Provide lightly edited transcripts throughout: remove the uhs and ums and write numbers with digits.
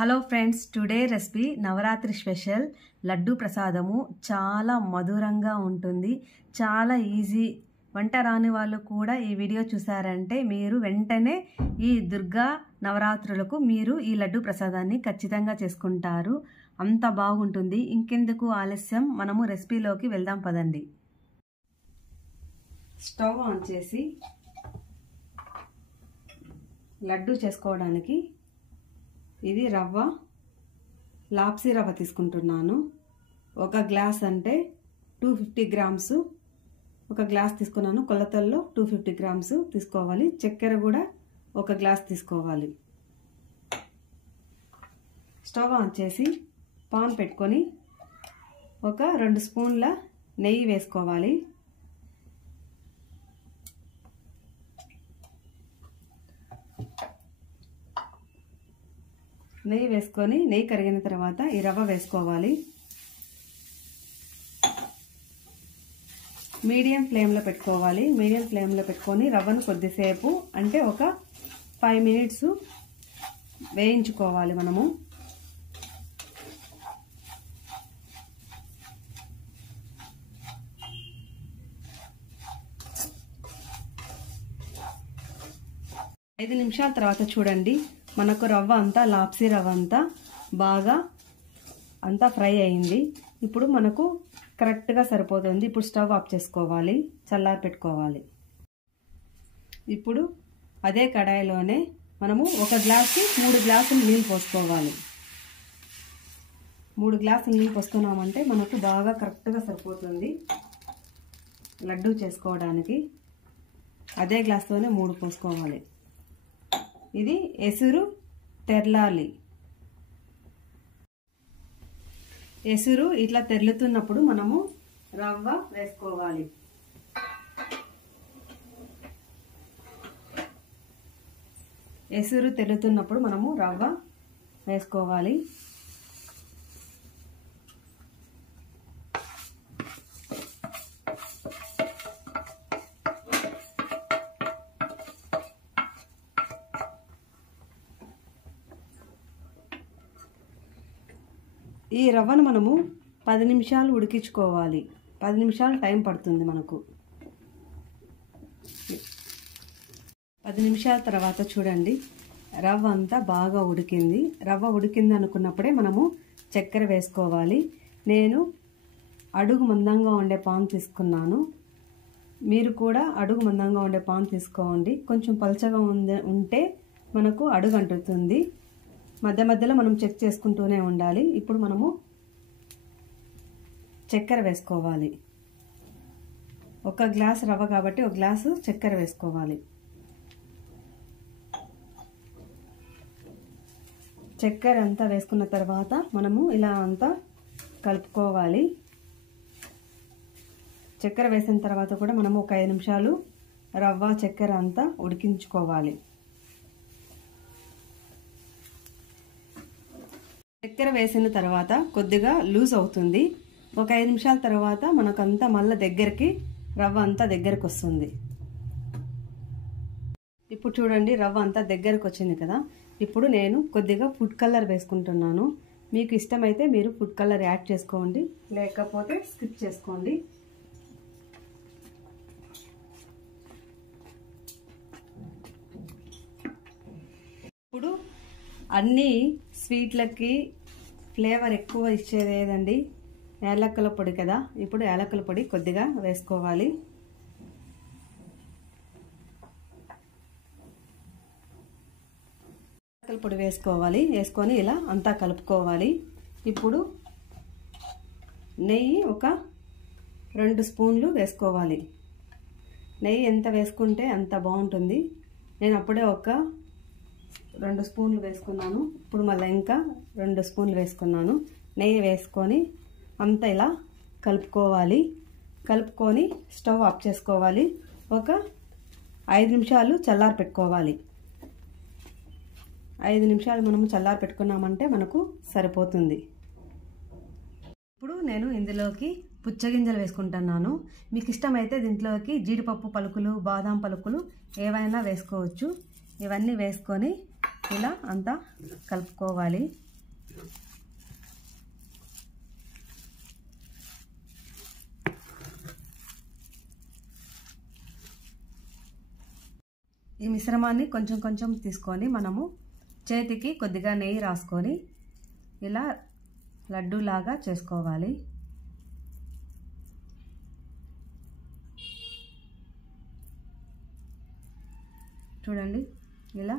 Hello friends, today recipe Navaratri special laddu ప్రసాదము. చాలా మధురంగా ఉంటుంది, చాలా ఈజీ. వంట రాని వాళ్ళు కూడా ఈ వీడియో చూసారంటే మీరు వెంటనే ఈ దుర్గా నవరాత్రులకు మీరు ఈ లడ్డు ప్రసాదాన్ని ఖచ్చితంగా చేసుకుంటారు. అంత బాగుంటుంది. ఇంకెందుకు ఆలస్యం, మనము రెసిపీలోకి వెళ్దాం పదండి. స్టవ్ ఆన్ చేసి లడ్డు చేసుకోవడానికి ఇది రవ్వ, లాప్సీ రవ్వ తీసుకుంటున్నాను. ఒక గ్లాస్ అంటే 250 గ్రామ్స్, ఒక గ్లాస్ తీసుకున్నాను. కొలతల్లో 250 గ్రామ్స్ తీసుకోవాలి. చక్కెర కూడా ఒక గ్లాస్ తీసుకోవాలి. స్టవ్ ఆన్ చేసి పాన్ పెట్టుకొని ఒక 2 స్పూన్ల నెయ్యి వేసుకోవాలి. నెయ్యి వేసుకొని నెయ్యి కరిగిన తర్వాత ఈ రవ్వ వేసుకోవాలి. మీడియం ఫ్లేమ్లో పెట్టుకోవాలి. మీడియం ఫ్లేమ్లో పెట్టుకొని రవ్వను కొద్దిసేపు అంటే ఒక 5 మినిట్స్ వేయించుకోవాలి. మనము ఐదు నిమిషాల తర్వాత చూడండి, మనకు రవ్వ అంతా, లాప్సీ రవ్వ అంతా బాగా అంతా ఫ్రై అయింది. ఇప్పుడు మనకు కరెక్ట్గా సరిపోతుంది. ఇప్పుడు స్టవ్ ఆఫ్ చేసుకోవాలి, చల్లారి పెట్టుకోవాలి. ఇప్పుడు అదే కడాయిలోనే మనము ఒక గ్లాస్కి 3 గ్లాసులు నీళ్ళు పోసుకోవాలి. 3 గ్లాసులు నీళ్ళు పోసుకున్నామంటే మనకు బాగా కరెక్ట్గా సరిపోతుంది లడ్డు చేసుకోవడానికి. అదే గ్లాస్తోనే 3 పోసుకోవాలి. ఇది ఎసురు తెరలాలి. ఎసురు ఇట్లా తెరులుతున్నప్పుడు మనము రవ్వ వేసుకోవాలి. ఎసురు తెరులుతున్నప్పుడు మనము రవ్వ వేసుకోవాలి. ఈ రవ్వను మనము 10 నిమిషాలు ఉడికించుకోవాలి. 10 నిమిషాలు టైం పడుతుంది మనకు. 10 నిమిషాల తర్వాత చూడండి, రవ్వ అంతా బాగా ఉడికింది. రవ్వ ఉడికింది అనుకున్నప్పుడే మనము చక్కెర వేసుకోవాలి. నేను అడుగు మందంగా ఉండే పాన్ తీసుకున్నాను. మీరు కూడా అడుగు మందంగా ఉండే పాన్ తీసుకోండి. కొంచెం పల్చగా ఉంటే మనకు అడుగు అంటుతుంది. మధ్య మధ్యలో మనం చెక్ చేసుకుంటూనే ఉండాలి. ఇప్పుడు మనము చక్కెర వేసుకోవాలి. ఒక గ్లాస్ రవ్వ కాబట్టి ఒక గ్లాసు చక్కెర వేసుకోవాలి. చక్కెర అంతా వేసుకున్న తర్వాత మనము ఇలా అంతా కలుపుకోవాలి. చక్కెర వేసిన తర్వాత కూడా మనము ఒక 5 నిమిషాలు రవ్వ చక్కెర అంతా ఉడికించుకోవాలి. చక్కెర వేసిన తర్వాత కొద్దిగా లూజ్ అవుతుంది. ఒక 5 నిమిషాల తర్వాత మనకంతా మళ్ళీ దగ్గరికి రవ్వ అంతా దగ్గరకు వస్తుంది. ఇప్పుడు చూడండి, రవ్వ అంతా దగ్గరకు వచ్చింది కదా. ఇప్పుడు నేను కొద్దిగా ఫుడ్ కలర్ వేసుకుంటున్నాను. మీకు ఇష్టమైతే మీరు ఫుడ్ కలర్ యాడ్ చేసుకోండి, లేకపోతే స్కిప్ చేసుకోండి. ఇప్పుడు అన్ని స్వీట్లకి ఫ్లేవర్ ఎక్కువ ఇచ్చేది ఏదండి? యాలక్కల పొడి కదా. ఇప్పుడు యాలక్కల పొడి కొద్దిగా వేసుకోవాలి. యాలక్కల పొడి వేసుకోవాలి. వేసుకొని ఇలా అంతా కలుపుకోవాలి. ఇప్పుడు నెయ్యి ఒక 2 స్పూన్లు వేసుకోవాలి. నెయ్యి ఎంత వేసుకుంటే అంత బాగుంటుంది. నేను అప్పుడే ఒక 2 స్పూన్లు వేసుకున్నాను. ఇప్పుడు మళ్ళీ ఇంకా 2 స్పూన్లు వేసుకున్నాను. నెయ్యి వేసుకొని అంతా ఇలా కలుపుకోవాలి. కలుపుకొని స్టవ్ ఆఫ్ చేసుకోవాలి. ఒక 5 నిమిషాలు చల్లారి పెట్టుకోవాలి. 5 నిమిషాలు మనము చల్లారి పెట్టుకున్నామంటే మనకు సరిపోతుంది. ఇప్పుడు నేను ఇందులోకి పుచ్చగింజలు వేసుకుంటున్నాను. మీకు ఇష్టమైతే దీంట్లోకి జీడిపప్పు పలుకులు, బాదాం పలుకులు ఏవైనా వేసుకోవచ్చు. ఇవన్నీ వేసుకొని ఇలా అంతా కలుపుకోవాలి. ఈ మిశ్రమాన్ని కొంచెం కొంచెం తీసుకొని మనము చేతికి కొద్దిగా నెయ్యి రాసుకొని ఇలా లడ్డూలాగా చేసుకోవాలి. చూడండి, ఇలా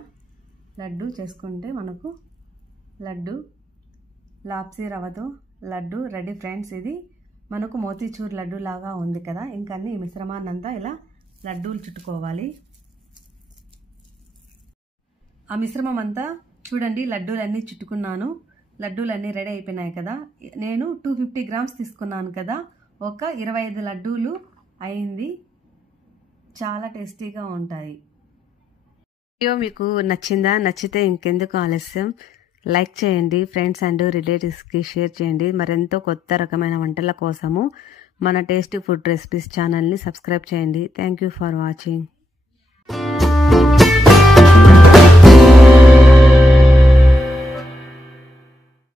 లడ్డు చేసుకుంటే మనకు లడ్డు లాప్సీ రవ్వతో లడ్డు రెడీ ఫ్రెండ్స్. ఇది మనకు మోతీచూర్ లడ్డు లాగా ఉంది కదా. ఇంకా ఈ మిశ్రమాన్ని అంతా ఇలా లడ్డూలు చుట్టుకోవాలి. ఆ మిశ్రమం అంతా చూడండి లడ్డూలన్నీ చుట్టుకున్నాను. లడ్డూలన్నీ రెడీ అయిపోయినాయి కదా. నేను 250 గ్రామ్స్ తీసుకున్నాను కదా. ఒక 25 లడ్డూలు అయింది. చాలా టేస్టీగా ఉంటాయి. వీడియో మీకు నచ్చిందా? నచ్చితే ఇంకెందుకు ఆలస్యం, లైక్ చేయండి, ఫ్రెండ్స్ అండ్ రిలేటివ్స్కి షేర్ చేయండి. మరెంతో కొత్త రకమైన వంటల కోసము మన టేస్టీ ఫుడ్ రెసిపీస్ ఛానల్ని సబ్స్క్రైబ్ చేయండి. Thank you for watching.